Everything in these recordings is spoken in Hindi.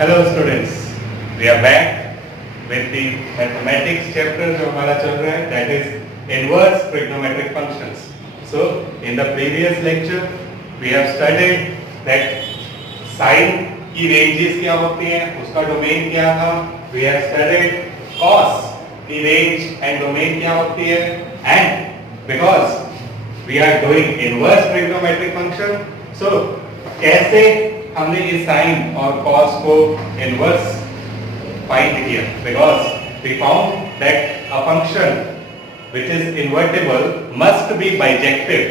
Hello students, we are back with the mathematics chapter जो हमारा चल रहा है, that is inverse trigonometric functions. So in the previous lecture we have studied that sine की रेंजेस क्या होती हैं, उसका डोमेन क्या था. वी हैव स्टडीड कॉस की रेंज एंड डोमेन क्या होती है. And because we are doing inverse trigonometric function, so कैसे हमने इस साइन और कॉस को इनवर्स फाइंड किया. Because we found that a function which is invertible must be bijective,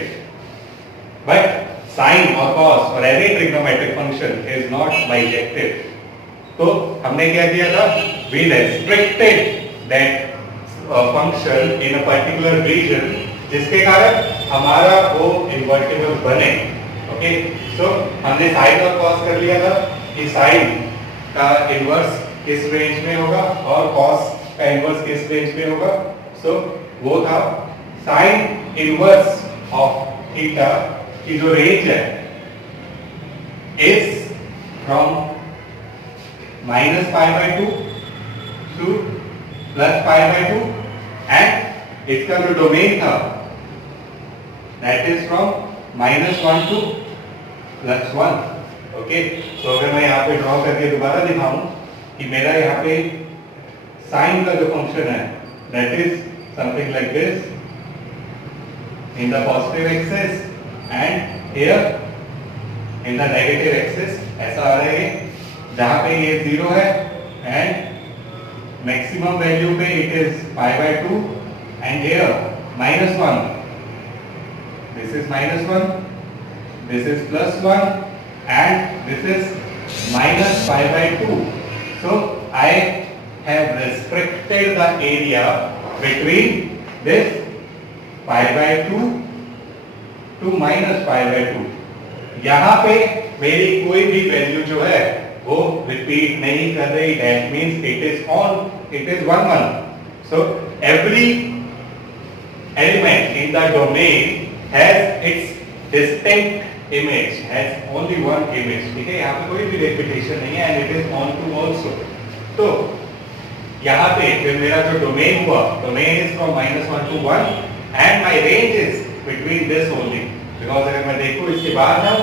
but sin or cos or any trigonometric function is not bijective. तो हमने क्या किया था, we restricted that function in a particular region जिसके कारण हमारा वो invertible बने. ओके, सो हमने साइन और कॉस कर लिया था कि साइन का इनवर्स किस रेंज में होगा और कॉस का इनवर्स किस रेंज में होगा. सो वो था साइन इनवर्स ऑफ थीटा की जो रेंज है इज फ्रॉम -π/2 टू +π/2 एंड इसका जो डोमेन था that is from -1 to +1. Okay, तो अगर मैं यहाँ पे ड्रॉ करके दोबारा दिखाऊं कि मेरा यहाँ पे साइन का जो फंक्शन है that is something like this in the positive axis and here in the negative axis. ऐसा आ रहा है जहाँ पे ये 0 है and maximum value पे it is π/2 and here -1. This is -1, this is +1 and this is -π/2. So I have restricted the area between this π/2 to -π/2. यहाँ पे मेरी कोई भी वैल्यू जो है वो रिपीट नहीं कर रही. That means it is 1 1. So every element in the domain has its distinct image, has only one image. ठीक है, यहाँ पे कोई भी repetition नहीं है and it is on to also. तो यहाँ पे फिर मेरा जो डोमेन हुआ, domain is from -1 to 1 and my range is between this only. Because अगर मैं देखूं इसके बाद ना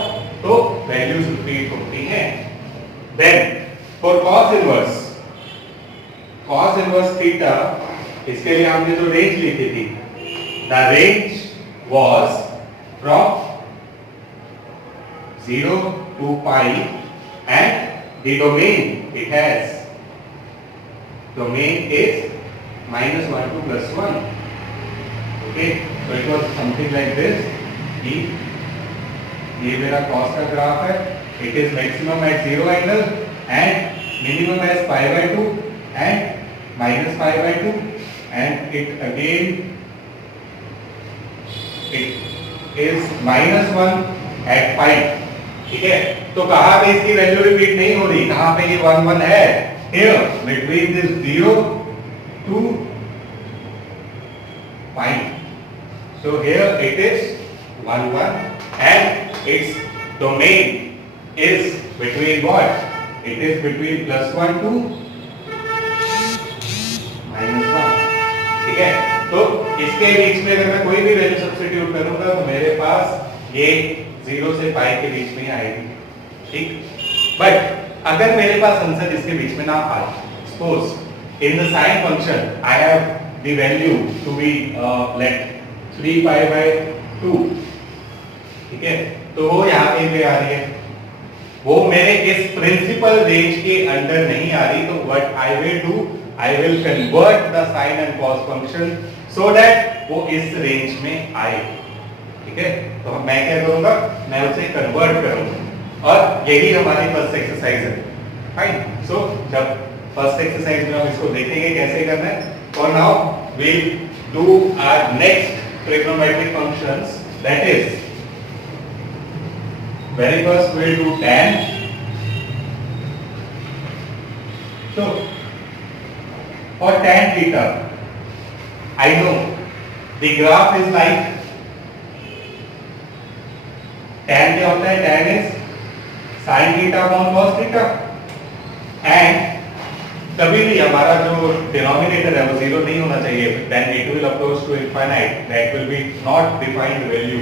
तो वैल्यूज रिपीट होती हैं. Then for cos inverse theta, इसके लिए हमने जो रेंज लिखी थी, the range was from 0 to π and the domain it has domain is -1 to +1. Okay, so it was something like this. ये मेरा cos का ग्राफ है. It is maximum at 0 angle and minimum as π/2 and -π/2 and it again it is -1 at π. ठीक है, तो कहाँ पे इसकी वैल्यू रिपीट नहीं हो रही, कहाँ पे ये 1 1 है. Here between this 0 to π. So here it is 1 1 and its domain is between what? It is between +1 to -1. ठीक है, तो इसके बीच में अगर मैं कोई भी वैल्यू सब्स्टिट्यूट करूंगा तो मेरे पास ये 0 से π के बीच में आएगी. ठीक, बट अगर मेरे पास आंसर इसके बीच में ना आए, suppose in the sine function I have the value to be let 3π/2. ठीक है, तो वो यहाँ पे आ रही है, वो मेरे इस प्रिंसिपल रेंज के अंडर नहीं आ रही. तो what I will do, I will convert the sine and cos function so that वो इस रेंज में आए. ठीक है, तो मैं क्या करूंगा, मैं उसे कन्वर्ट करूंगा और यही हमारी फर्स्ट एक्सरसाइज है. फाइन, सो जब फर्स्ट एक्सरसाइज में हम इसको देखेंगे कैसे करना है. For now we do our next trigonometric functions, that is very first we do tan. So for tan theta I know the graph is like tan क्या होता है, tan is sin theta upon cos theta. And कभी भी हमारा जो डिनोमिनेटर है वो जीरो नहीं होना चाहिए, then it will approach to infinite, that will be not defined value.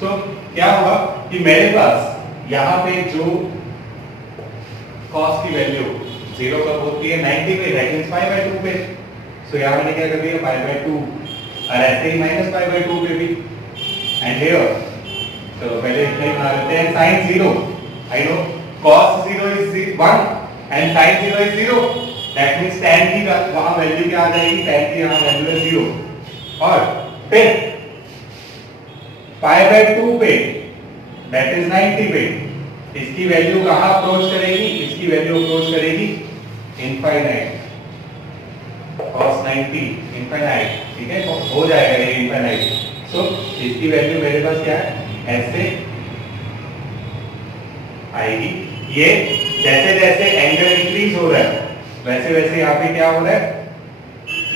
So क्या हुआ कि मेरे पास यहाँ पे जो cos की वैल्यू जीरो कब होती है, 90 पे, दैट मींस पाई बाय 2 पे। सो यहाँ मैंने क्या कर दिया, पाई बाय 2, और ऐसे ही माइनस पाई बाय 2 पे भी। एंड हियर तो पहले इतना ही बना लेते हैं, sin 0 I know cos 0 is 1 and sin 0 is 0, that means tan की वहां वैल्यू क्या आ जाएगी, tan की यहां वैल्यू है 0। और फिर पाई बाय 2 पे, दैट इज 90 पे, इसकी वैल्यू कहां अप्रोच करेगी, इसकी वैल्यू अप्रोच करेगी इनफाइनाइट, cos 90 इनफाइनाइट, ठीक है, तो हो जाएगा ये इनफाइनाइट। सो इसकी वैल्यू मेरे पास क्या है, ऐसे आएगी। ये जैसे जैसे एंगल इंक्रीज हो रहा है वैसे वैसे यहाँ पे क्या हो रहा है,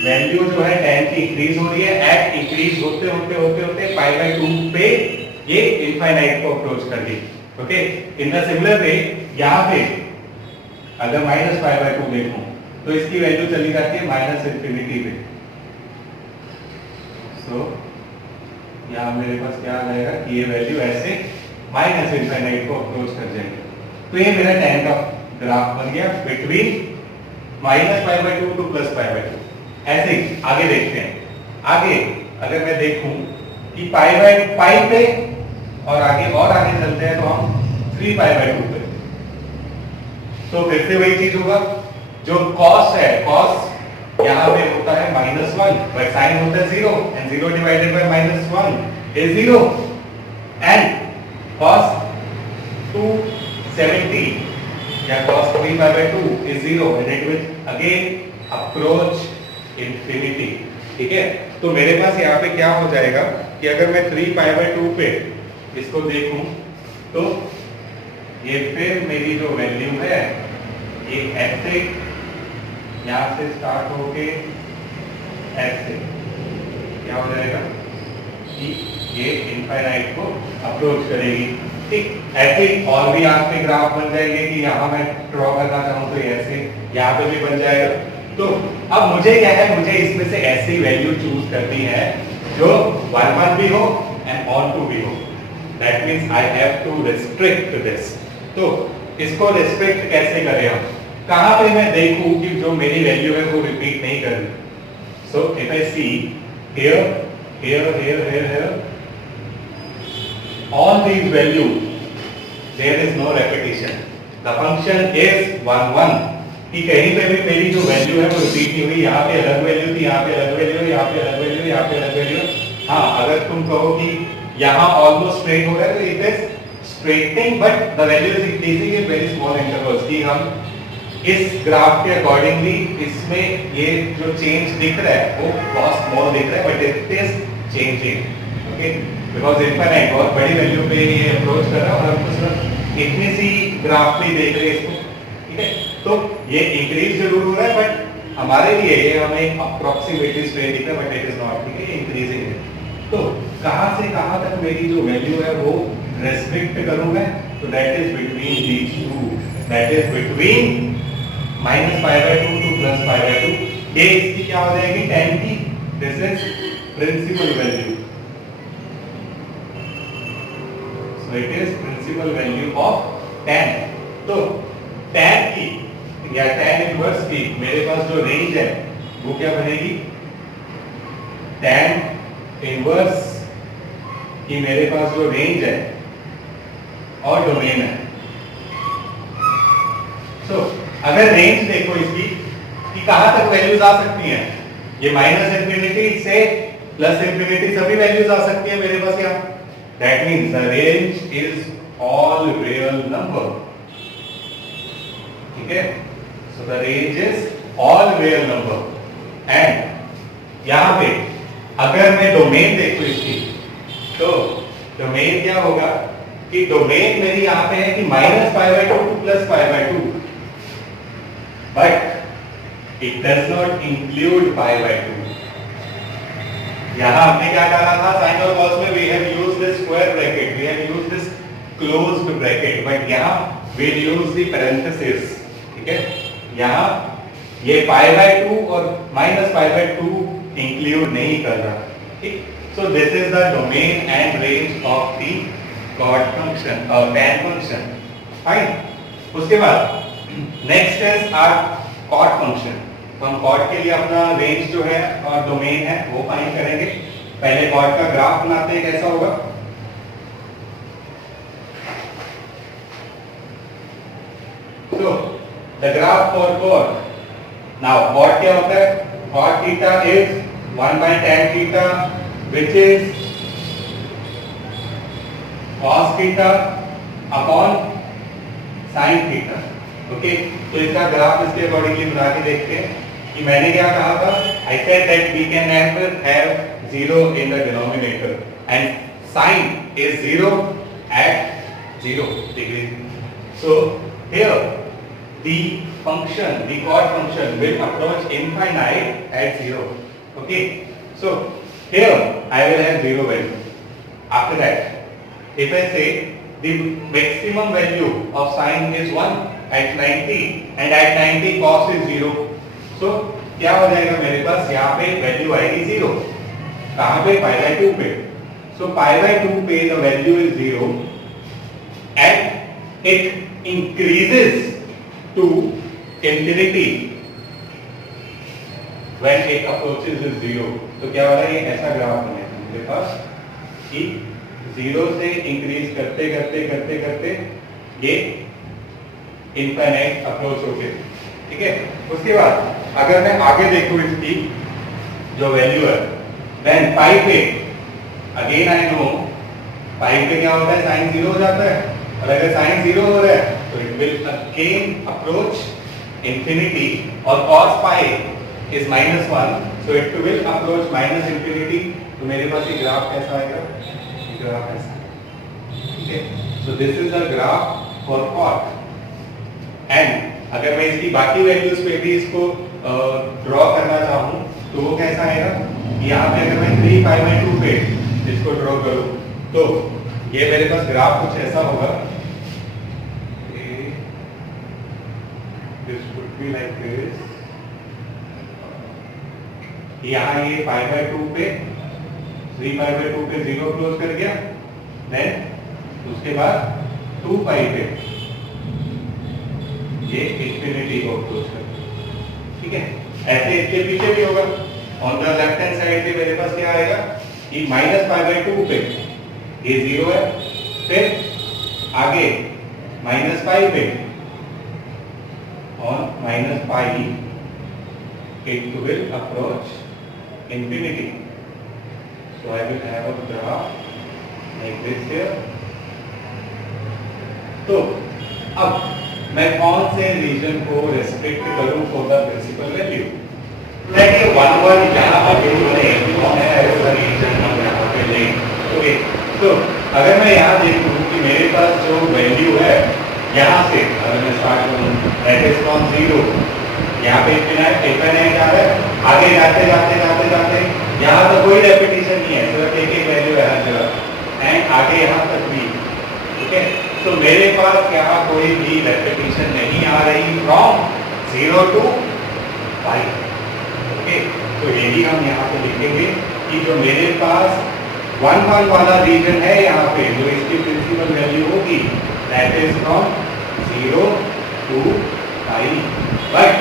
वैल्यू जो है tan की इंक्रीज हो रही है, एट इंक्रीज होते होते होते होते पाई बाय 2 पे ये इनफाइनाइट को अप्रोच कर गई। Okay, in the similar way यहाँ पे अगर माइनस पाई बाय 2 देखूं तो इसकी वैल्यू चली जाती है माइनस इंफिनिटी पे। सो यहाँ मेरे पास क्या आ जाएगा कि ये वैल्यू ऐसे माइनस इनफाइनाइट को अप्रोच कर जाएगी। तो ये मेरा tan का ग्राफ बन गया between minus pi by 2 two plus pi by 2। ऐसे ही आगे देखते हैं। आगे अगर मैं देखूं कि पाई बाय पाई पे और आगे चलते हैं तो हम 3 पाई बाय 2 पे, तो फिर से वही चीज होगा, जो cos है, cos यहाँ पे होता है -1, बट sin होता है 0, and 0 divided by -1 is 0, and cos 270 या cos 3 pi by 2 is 0, and it will again approach infinity. ठीक है, तो मेरे पास यहाँ पे क्या हो जाएगा कि अगर मैं 3 पाई बाय 2 पे इसको देखूं तो ये फिर मेरी जो वैल्यू है ये ऐसे यहाँ से स्टार्ट होके ऐसे क्या हो जाएगा कि ये इनफाइनाइट को अप्रोच करेगी। ठीक, ऐसे और भी यहाँ पे ग्राफ बन जाएंगे कि यहाँ मैं ड्रॉ करना चाहूँ तो ऐसे यहाँ पे भी बन जाएगा। तो अब मुझे क्या है, मुझे इसमें से ऐसी वैल्यू चूज करनी है जो 1 भी हो एंड ऑन 2 भी हो। That means I have to restrict this. तो इसको रिस्ट्रिक्ट कैसे करें हम, कहां पे मैं देखूं कि जो मेरी वैल्यू है वो रिपीट नहीं कर रही। So if I see here here here here all these values there is no repetition, the function is 1 1 कि कहीं पे भी मेरी जो वैल्यू है वो रिपीट नहीं हुई, यहाँ पे अलग वैल्यू थी, यहाँ पे अलग वैल्यू, यहाँ पे अलग वैल्यू, यहाँ पे अलग वैल्यू। हाँ, अगर तुम कहो कि यहाँ ऑलमोस्ट स्ट्रेट हो रहा है तो it is straightening, but the value is increasing in very small intervals, कि हम इस ग्राफ के अकॉर्डिंगली इसमें ये जो चेंज दिख रहा है वो बहुत स्मॉल दिख रहा है, but it is changing. Okay, because infinite बहुत बड़ी वैल्यू पे ये अप्रोच कर रहा है और हम तो सिर्फ इतनी सी ग्राफ पे देख रहे हैं इसको। ठीक है, तो ये इंक्रीज जरूर हो रहा है बट हमारे लिए ये हमें अप्रोक्सीमेटली स्ट्रेट दिख रहा है, बट इट इज नॉट, ठीक है, इंक्रीजिंग है। तो कहां से कहां तक मेरी जो वैल्यू है वो रेस्ट्रिक्ट करूंगा, तो that is between these two, that is between minus pi by 2 two plus pi by 2। ये इसकी क्या हो जाएगी, tan की, this is principal value, so it is principal value of tan। तो tan की या tan इनवर्स की मेरे पास जो रेंज है वो क्या बनेगी, tan इनवर्स की मेरे पास जो रेंज है और डोमेन है। सो अगर रेंज देखो इसकी कि कहां तक वैल्यूज आ सकती हैं, ये माइनस इंफिनिटी से प्लस इंफिनिटी सभी वैल्यूज आ सकती है मेरे पास यहाँ। That means the range is all real number. ठीक है, so the range is all real number. And यहां पे अगर मैं डोमेन देखूं इसकी, तो डोमेन क्या होगा कि डोमेन मेरी यहां पे है कि minus pi by 2 two plus pi by 2, but it does not include pi by 2। यहां हमने क्या कहा था, साइन और कॉस में we have used this square bracket, we have used this closed bracket, but यहां वी यूज द पैरेंथेसिस। ठीक है, यहाँ ये पाई बाय 2 और माइनस पाई बाय 2 इंक्लूड नहीं कर रहा, ठीक। So this is the domain and range of the cot function और tan फंक्शन, फाइन। उसके बाद next is our cot function. तो हम कॉट के लिए अपना रेंज जो है और डोमेन है वो फाइंड करेंगे। पहले कॉट का ग्राफ बनाते हैं, कैसा होगा। So the graph for cot, now cot क्या होता है, cot theta is 1 by tan theta which is cos theta upon sin theta, okay. तो इसका ग्राफ इसके अकॉर्डिंगली बना के देखते हैं कि मैंने क्या कहा था, I said that we can have 0 in the denominator and sin is 0 at 0 degree. So here the function, the cot function will approach infinite at 0. Okay. So here I will have 0 value. After that, if I say the maximum value of sin is 1 at 90 and at 90 cos is 0. So क्या हो जाएगा मेरे पास, यहाँ पे वैल्यू आएगी 0। कहाँ पे, पाई बाय 2 पे। So पाई बाय 2 पे the value is 0 and it increases to infinity when it approaches 0. तो क्या हो रहा है, ये ऐसा ग्राफ बनेगा मेरे पास कि 0 से इंक्रीज करते करते करते करते ये इनफाइनाइट अप्रोच होके, ठीक है। उसके बाद अगर मैं आगे देखूं इसकी जो वैल्यू है, देन पाई पे अगेन आई नो पाई पे क्या होता है, साइन 0 हो जाता है, और अगर साइन 0 हो रहा है तो it will again approach infinity, और cos pi is -1 so it will approach minus infinity. तो मेरे पास ये ग्राफ कैसा आएगा, ये ग्राफ ऐसा, ठीक है। सो this is the graph for cot। And अगर मैं इसकी बाकी वैल्यूज पे भी इसको ड्रॉ करना चाहूँ तो वो कैसा आएगा, यहाँ पे अगर मैं 3 पाई बाय 2 पे इसको ड्रॉ करूँ तो ये मेरे पास ग्राफ कुछ ऐसा होगा, this would be like this। यहाँ ये पाई बाय 2 पे 3 पाई बाय 2 पे 0 क्लोज कर गया, देन उसके बाद 2 पाई पे ये इंफिनिटी को क्लोज कर, ठीक है। ऐसे इसके पीछे भी होगा। On the left hand side पे मेरे पास क्या आएगा कि माइनस पाई बाय 2 पे ये 0 है, फिर आगे माइनस पाई पे on minus pi it will approach infinity. So I will have a graph like this here. तो अब मैं कौन से रीजन को रेस्ट्रिक्ट करूं फॉर द प्रिंसिपल वैल्यू। देखिए 1 1 यहाँ आगे नहीं कौन है ऐसा रीजन हम यहाँ पे लें। ओके, तो अगर मैं यहाँ देखूं कि मेरे पास जो वैल्यू है यहाँ से अगर मैं स्टार्ट करूँ दैट इज फ्रॉम 0, यहाँ पे इनफिनिट आ रहा है, आगे जाते जाते जाते जाते यहाँ तो कोई रेपिटेशन नहीं है, सिर्फ एक एक वैल्यू है हर जगह, एंड आगे यहाँ तक भी, ठीक है। तो मेरे पास यहाँ कोई भी रेपिटेशन नहीं आ रही फ्रॉम 0 to पाई, ओके। तो यही हम यहाँ पे लिखेंगे कि जो मेरे पास 1 1 वाला रीजन है यहाँ पे जो इसकी प्रिंसिपल वैल्यू होगी that is from 0 to pi, but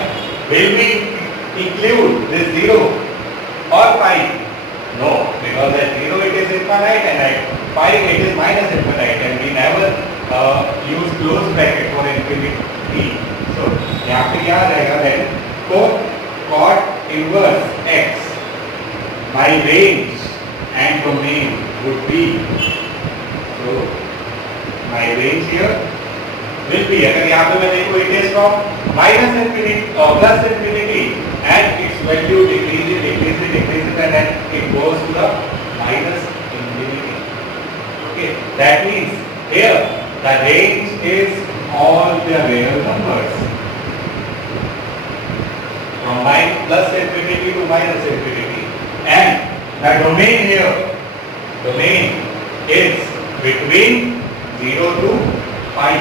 will we include this 0 or pi? No, because at 0 it is infinite and at pi it is minus infinite and we never use close bracket for infinity. So यहाँ पे क्या रहेगा then? So cot inverse x, my range and domain would be, so my range here will be, अगर यहाँ पे मैं देखूँ it is from minus infinity or plus infinity and its value decreases and then it goes to the minus infinity. Okay, that means here the range is all the real numbers from plus infinity to minus infinity, and the domain here, domain is between 0 to pi,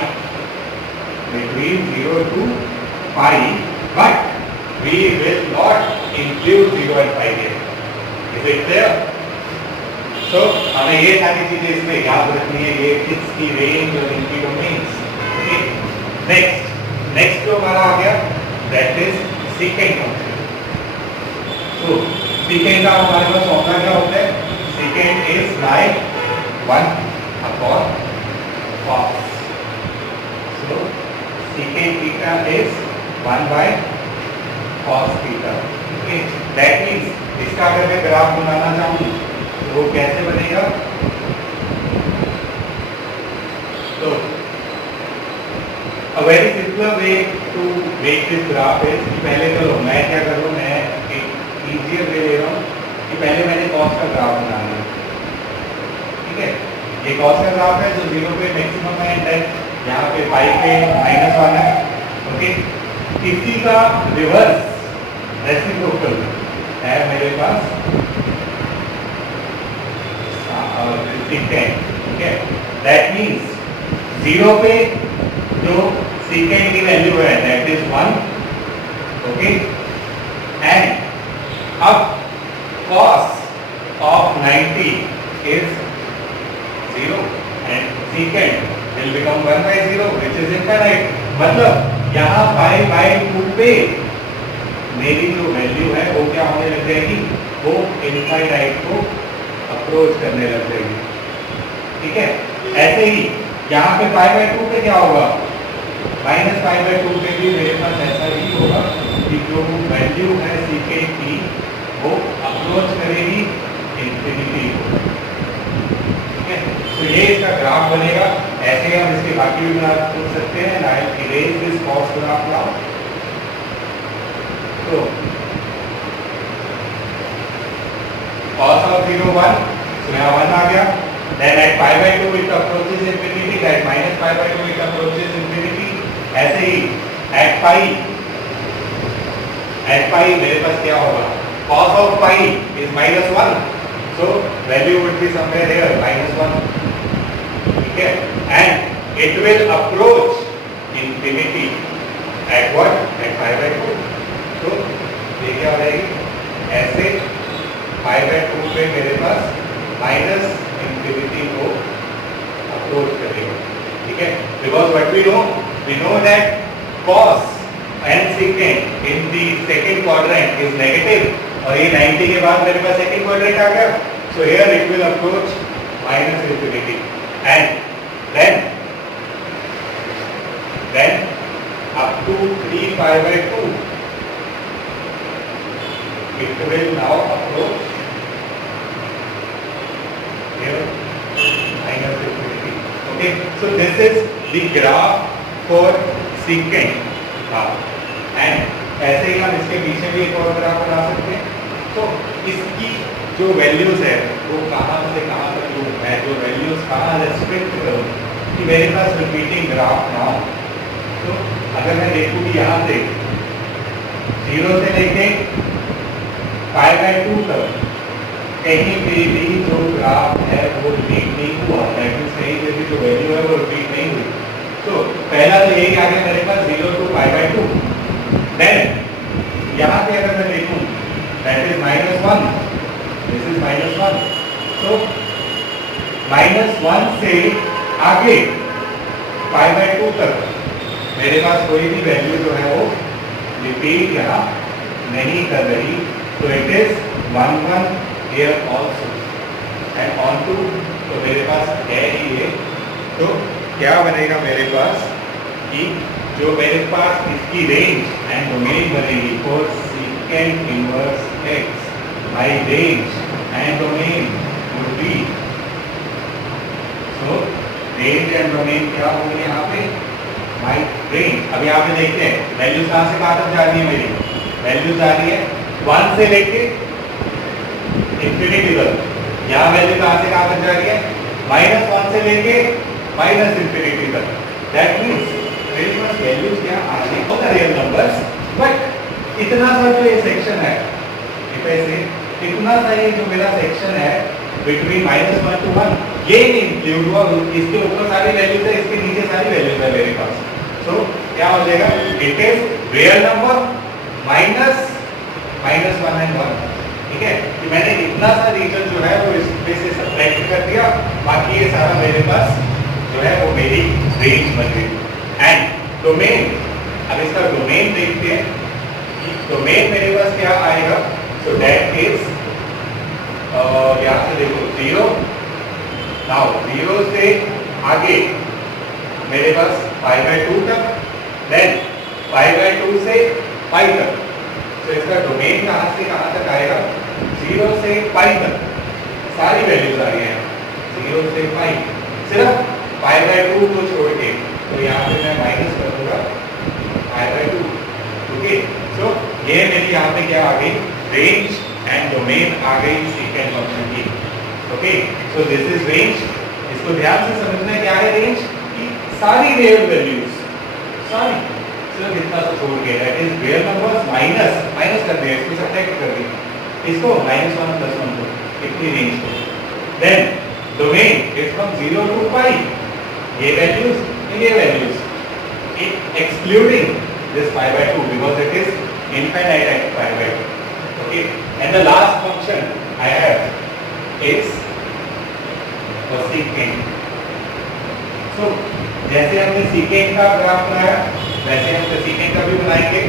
between 0 to pi, but we will not include 0 and 5 here. Is it clear? So हमें ये सारी चीजें इसमें याद रखनी है, ये इसकी रेंज और इनकी डोमेन्स. ओके, नेक्स्ट जो हमारा आ गया दैट इज सेकेंड फंक्शन. तो सेकेंड का हमारे पास फॉर्मूला क्या होता है? Second is like 1 upon cos. So secant theta is 1 by cos theta. Okay, that means इसका अगर मैं ग्राफ बनाना चाहूँ तो वो कैसे बनेगा? तो a very simpler way to make this graph is कि पहले चलो मैं क्या करूँ, मैं एक easier way ले रहा हूँ कि पहले मैंने cos का ग्राफ बनाना है. ठीक है, ये cos का ग्राफ है जो 0 पे मैक्सिमम है एंड देन यहाँ पे पाई पे -1 है. ओके, इसी का रिवर्स रेसिप्रोकल है मेरे पास सेकेंड. ओके, दैट मींस 0 पे जो सेकेंड की वैल्यू है दैट इज 1. ओके, एंड अब cos of 90 is 0 and secant will become 1 by 0 which is infinite. मतलब यहाँ पाई बाय 2 पे मेरी जो वैल्यू है वो क्या होने लग जाएगी, वो इनफाइनाइट को अप्रोच करने लग जाएगी. ठीक है, ऐसे ही यहाँ पे पाई बाय 2 पे क्या होगा, माइनस पाई बाय 2 पे भी मेरे पास ऐसा ही होगा कि जो वैल्यू है सेकेंड की वो अप्रोच करेगी इंफिनिटी को. तो ये इसका ग्राफ बनेगा. ऐसे हम इसके बाकी भी ग्राफ पूछ सकते हैं. I erase this cos graph now. तो cos of 0 1, so यहाँ 1 आ गया. Then at pi by 2 it approaches infinity. At minus pi by 2 it approaches infinity. ऐसे ही at pi मेरे पास क्या होगा, cos of pi is -1. So value would be somewhere here -1. ठीक है, and it will approach infinity at what? At pi by 2. तो ये क्या हो जाएगी, ऐसे pi by 2 पे मेरे पास माइनस इंफिनिटी को अप्रोच करेगा. ठीक है, because what we know that cos and secant in the second quadrant is negative. और ये 90 के बाद मेरे पास सेकंड क्वाड्रेंट आ गया. So here it will approach minus infinity and then up to 3 pi by 2 it will now approach here minus infinity. Okay, so this is the graph for secant. And ऐसे ही हम इसके पीछे भी एक और ग्राफ बना सकते हैं. तो इसकी जो वैल्यूज है वो कहाँ से कहाँ तक लूँ मैं, जो वैल्यूज कहाँ रेस्ट्रिक्ट करूँ कि मेरे पास रिपीटिंग ग्राफ ना हो. तो अगर मैं देखूँ कि यहाँ से 0 से लेके पाई बाय 2 तक कहीं पे भी जो ग्राफ है वो रिपीट नहीं हुआ, कहीं पे भी जो वैल्यू है वो रिपीट नहीं हुई. तो पहला तो यही आ गया मेरे पास 0 to pi by 2. देन यहाँ पे अगर मैं देखूँ दैट इज -1, दिस इज -1. तो -1 से आगे pi by 2 तक मेरे पास कोई भी वैल्यू जो है वो रिपीट यहाँ नहीं कर रही. तो it is 1 here also and on to. तो मेरे पास है ही ये. तो क्या बनेगा मेरे पास कि जो मेरे पास इसकी रेंज एंड डोमेन बनेगी for secant inverse x, my range and domain would be, so range and domain क्या होंगे यहाँ पे, my range. अब यहाँ पे देखते हैं वैल्यूज कहाँ से कहाँ तक जा रही है मेरी, वैल्यूज आ रही है 1 से लेके इंफिनिटी तक. यहाँ वैल्यू कहाँ से कहाँ तक जा रही है, -1 से लेके -infinity तक. दैट मीन्स मेरे पास वैल्यूज क्या आ रही है of the real numbers. But इतना सा जो ये सेक्शन है, इतना सा ये जो मेरा सेक्शन है बिटवीन -1 to 1 ये नहीं इंक्लूड हुआ. इसके ऊपर सारी वैल्यूज है, इसके नीचे सारी वैल्यूज है मेरे पास. सो क्या हो जाएगा, it is real number minus minus 1 and 1, ठीक है, कि मैंने इतना सा रीजन जो है वो इसमें से सब्ट्रैक्ट कर दिया, बाकी ये सारा मेरे पास जो है वो मेरी रेंज बन गई। एंड डोमेन, अब इसका डोमेन देखते हैं, डोमेन मेरे पास क्या आएगा, सो दैट इज यहाँ से देखो 0, नाउ 0 से आगे मेरे पास 5/2 तक, देन 5/2 से 5 तक। तो इसका डोमेन कहाँ से कहाँ तक आएगा, 0 से 5 तक सारी वैल्यूज आ रही हैं, 0 से 5, सिर्फ 5/2 को छोड़ के, तो यहाँ पे मैं माइनस कर दूंगा 5/2, ओके। सो ये मेरी यहाँ पे क्या आ गई, रेंज एंड डोमेन आ गई सेकेंड फंक्शन की, okay. So this is range, इसको ध्यान से समझना क्या है रेंज, कि सारी रियल वैल्यूज, सारी, सिर्फ इतना सा छोड़ के, that is real numbers minus minus कर दिया, इसको सब्ट्रैक्ट कर दिया, इसको -1 + 1 को, इतनी रेंज को। Then domain is from 0 to 5, ये वैल्यूज, ये values, excluding this 5/2 because it is infinite at 5/2, okay. And the last function I have is cosecant. So जैसे हमने secant का ग्राफ बनाया, वैसे हम cosecant का भी बनाएंगे,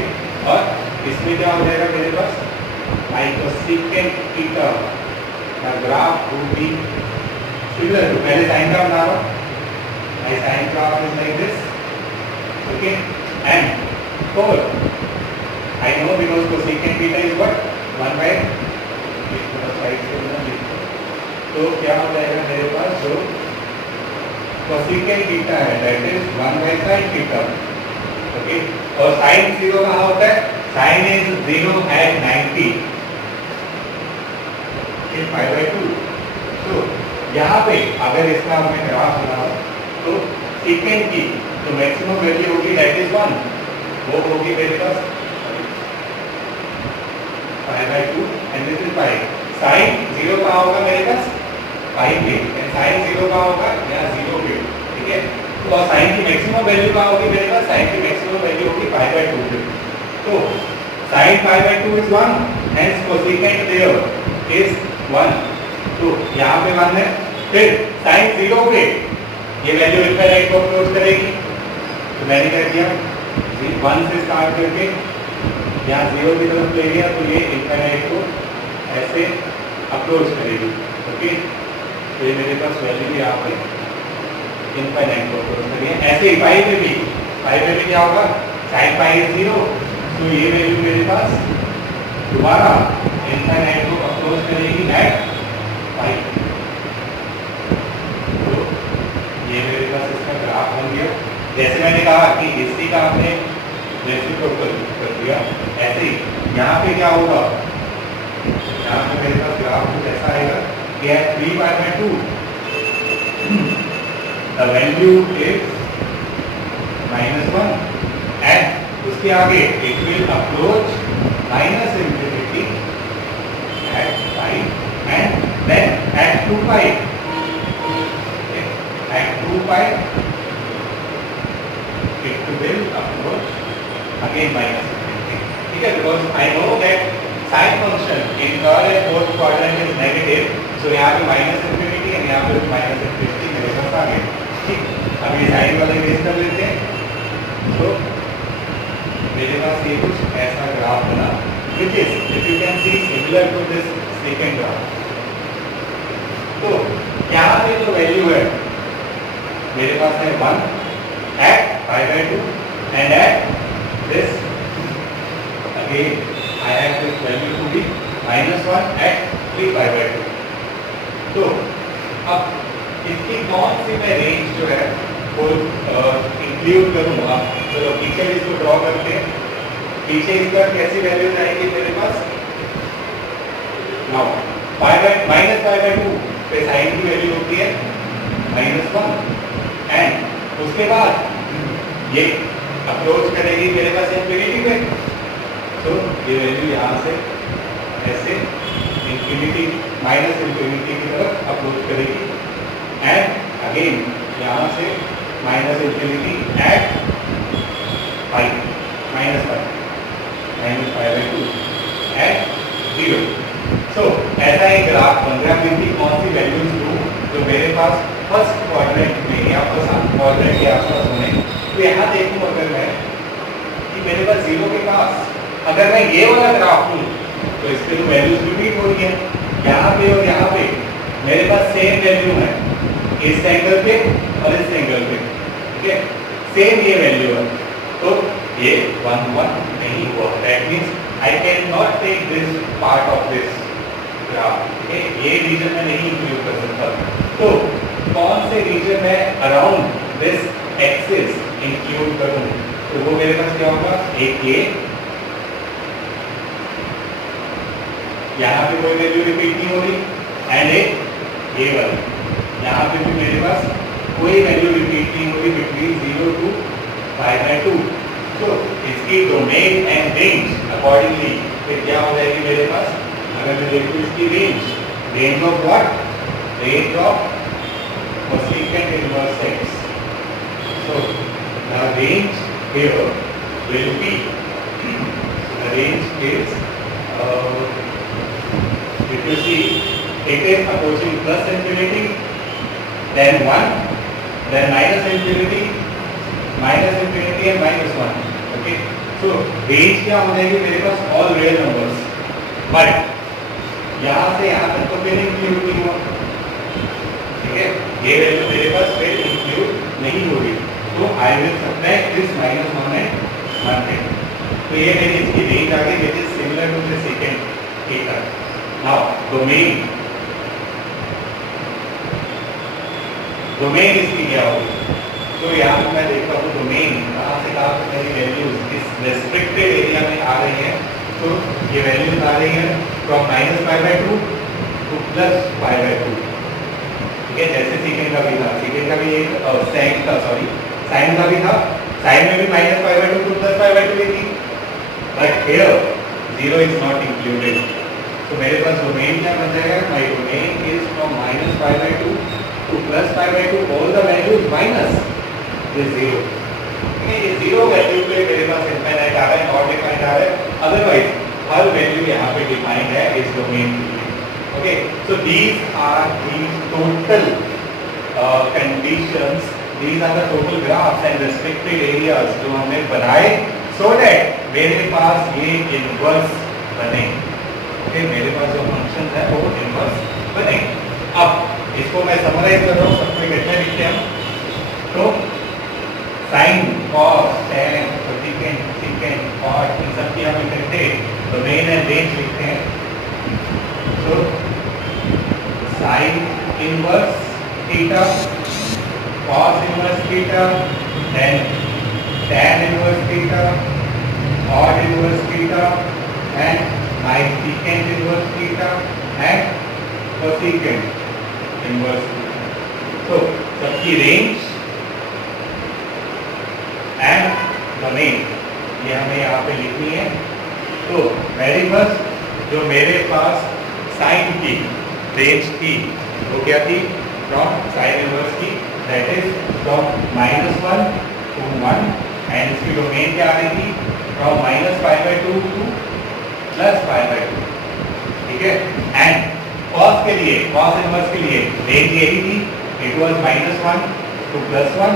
और इसमें क्या हो जाएगा मेरे पास, I cosecant theta का graph would be similar to, पहले साइन का बना रहा हूँ, my sine graph is like this, okay. And for I know because cosecant theta is what, 1/, तो क्या हो जाएगा मेरे पास, जो cosecant theta है that is 1/sin theta, okay. और sin 0 कहाँ होता है, sin is 0 at 90, okay, 5/2। तो यहाँ पे अगर इसका हमने ग्राफ बनाओ, तो secant की जो मैक्सिमम वैल्यू होगी that is 1, वो होगी मेरे पास 5/2 and this is 5। sin 0 कहाँ होगा मेरे पास, 5 पे, and sin 0 कहाँ होगा, यहाँ 0 पे, ठीक है। तो और sin की मैक्सिमम वैल्यू कहाँ होगी मेरे पास, sin की मैक्सिमम वैल्यू होगी 5/2 पे। तो sin 5/2 is 1, hence cosecant there is 1, तो यहाँ पे 1 है। फिर sin 0 पे ये वैल्यू इनफाइनाइट को अप्रोच करेगी, तो मैंने क्या किया, 1 से स्टार्ट करके यहाँ 0 की तरफ ले लिया, तो ये इनफाइनाइट को ऐसे अप्रोच करेगी, ओके। तो ये मेरे पास वैल्यू यहाँ पे इनफाइनाइट को अप्रोच करेगी। ऐसे ही 5 में भी क्या होगा, sin π is 0, तो ये वैल्यू मेरे पास दोबारा इनफाइनाइट को अप्रोच करेगी एट 5। तो ये मेरे पास इसका ग्राफ बन गया। जैसे मैंने कहा कि इसी का आपने रेसिप्रोकल कर दिया, ऐसे ही यहाँ पे क्या होगा, यहाँ पे मेरे पास ग्राफ कुछ ऐसा आएगा कि at 3/2 the value is -1 and उसके आगे it will approach -infinity at 5 and then at 2π, at 2π it will approach again -infinity, ठीक है, because I know that sin function in third and fourth quadrant is negative, so यहाँ पे -infinity और यहाँ पे -infinity मेरे पास आ गया, ठीक। अब ये साइन वाले बेस कर लेते हैं, तो मेरे पास ये कुछ ऐसा ग्राफ बना, which is if you can see similar to this secant graph। तो यहाँ पे जो वैल्यू है मेरे पास है 1 at 5/2 and at this again I have this value to be -1 at 3/2। तो अब इसकी कौन सी मैं रेंज जो है वो इंक्लूड करूँगा, चलो पीछे इसको ड्रॉ करते हैं। पीछे इसका कैसी वैल्यू आएगी मेरे पास, नाउ -5/2 पे साइन की वैल्यू होती है -1 एंड उसके बाद ये अप्रोच करेगी मेरे पास इंफिनिटी पे, तो ये वैल्यू यहाँ से ऐसे इंफिनिटी -infinity की तरफ अप्रोच करेगी एंड अगेन यहाँ से -infinity at 5 -5, -π/2 एट 0। सो ऐसा एक ग्राफ बन रहा है। इनकी कौन सी वैल्यूज लूँ जो मेरे पास फर्स्ट क्वाड्रेंट में या फर्स्ट क्वाड्रेंट के आसपास होने। तो यहाँ देखूँ अगर मैं कि मेरे पास 0 के पास अगर मैं ये वाला ग्राफ लूँ तो इसके तो वैल्यूज रिपीट हो रही है। यहाँ पे और यहाँ पे मेरे पास सेम वैल्यू है, इस एंगल पे और इस एंगल पे, ठीक है, सेम ये वैल्यू है। तो ये 1 1 नहीं हुआ। That means I can not take this part of this graph, ठीक है, ये रीजन में नहीं इंक्लूड कर सकता। तो कौन से रीजन में अराउंड दिस एक्सिस इंक्लूड करूं? तो वो मेरे पास क्या होगा, एक ये, यहाँ पे कोई वैल्यू रिपीट नहीं हो रही, एंड एक ये वाली, यहाँ पे भी मेरे पास कोई वैल्यू रिपीट नहीं हो रही बिटवीन 0 to π/2। तो इसकी डोमेन एंड रेंज अकॉर्डिंगली फिर क्या हो जाएगी मेरे पास, अगर मैं देखूँ इसकी range of what, range of cosecant inverse x। So the range here will be, the range is if you see it is approaching plus infinity, then 1, then minus infinity and -1। Okay, so range क्या हो जाएगी मेरे पास, all real numbers, but यहाँ से यहाँ तक तो फिर इंक्लूड नहीं हुआ, ठीक है, ये वैल्यू मेरे पास फिर इंक्लूड नहीं होगी। तो I will subtract this -1 and 1। तो ये मेरी इसकी रेंज आ गई, which is similar to the second theta. Now domain इसकी क्या होगी? तो यहाँ पे मैं देखता हूँ डोमेन कहाँ से कहाँ तक मेरी वैल्यूज इस रेस्ट्रिक्टेड एरिया में आ रही है। तो ये वैल्यूज आ रही है फ्रॉम -π/2 to +π/2, ठीक है, जैसे सेकंड का भी था, सेकंड का भी एक साइन का, सॉरी साइन का भी था, साइन में भी -π/2 to +π/2 थी, but here 0 is not included. तो मेरे पास डोमेन क्या बन जाएगा, my domain is from -π/2 to +π/2, all the values minus this 0। ये 0 वैल्यू पे मेरे पास इनफाइनाइट आ रहा है, नॉट डिफाइंड आ रहा है, अदरवाइज हर वैल्यू यहाँ पे डिफाइंड है इस डोमेन के लिए। Okay, so these are the total conditions, these are the total graphs and restricted areas जो हमने बनाए सो दैट मेरे पास ये इनवर्स बने। ओके, मेरे पास जो फंक्शन है वो इनवर्स बने। अब इसको मैं समराइज कर रहा हूँ, सबको इकट्ठे लिखते हैं हम। तो sine, cos, tan, cosecant, secant, cot, इन सब की हम इकट्ठे डोमेन एंड रेंज लिखते हैं। तो sine inverse theta, cos inverse theta, then tan inverse theta, cot inverse theta, and my secant inverse theta, and cosecant inverse theta. तो सबकी रेंज एंड डोमेन ये हमें यहाँ पे लिखनी है। तो वेरी फर्स्ट जो मेरे पास साइन की रेंज थी वो क्या थी, फ्रॉम साइन इनवर्स की, that is from -1 to 1, and इसकी डोमेन क्या आ रही थी, फ्रॉम -π/2 to +π/2, ठीक है। एंड कॉस के लिए, कॉस इनवर्स के लिए रेंज यही थी, it was -1 to +1,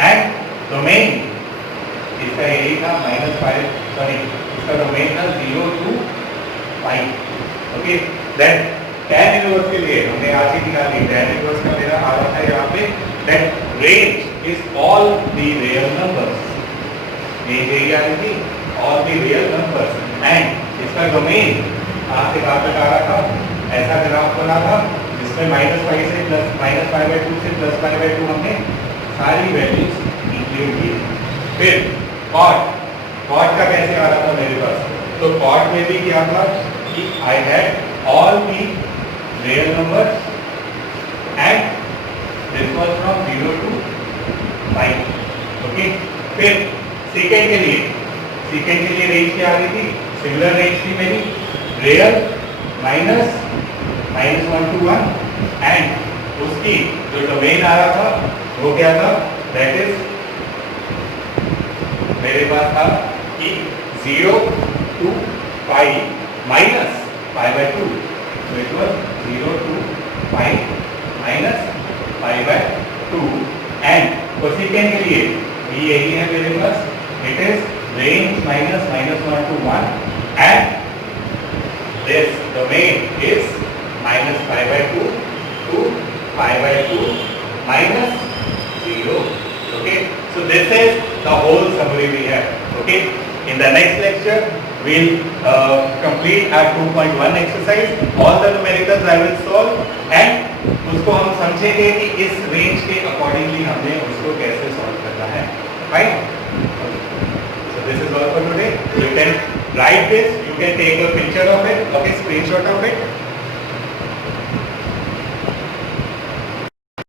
and domain इसका यही था इसका डोमेन था 0 to π। Okay, then tan inverse के लिए हमने आज ही निकाली, tan इनवर्स का मेरा आ रहा था यहाँ पे, that range is all the real numbers, range यही आ रही थी, all the real numbers, and इसका डोमेन कहाँ से कहाँ तक आ रहा था, ऐसा ग्राफ बना था जिसमें -π से -π/2 से +π/2 हमने सारी वैल्यूज इंक्लूड की। फिर कॉट का कैसे आ रहा था मेरे पास, तो कॉट में भी क्या था कि I had all the real numbers and this was from 0 to π। Okay, फिर सेकेंड के लिए रेंज क्या आ रही थी, सिमिलर रेंज थी मेरी, रियल -1 to 1, एंड उसकी जो डोमेन आ रहा था वो क्या था, दैट इज मेरे पास था कि 0 to pi minus pi by 2. So it was 0 to pi minus pi by 2 and cosecant के लिए भी यही है मेरे पास, it is range minus -1 to 1 and this domain is minus pi by 2 to pi by 2 minus 0. Okay, so this is the whole summary we have. Okay, in the next lecture we'll complete our 2.1 exercise. All the numericals I will solve and उसको हम समझेंगे कि इस रेंज के अकॉर्डिंगली हमने उसको कैसे सॉल्व करना है. Fine. So this is all for today. You can write this. You can take a picture of it. Okay, screenshot of it.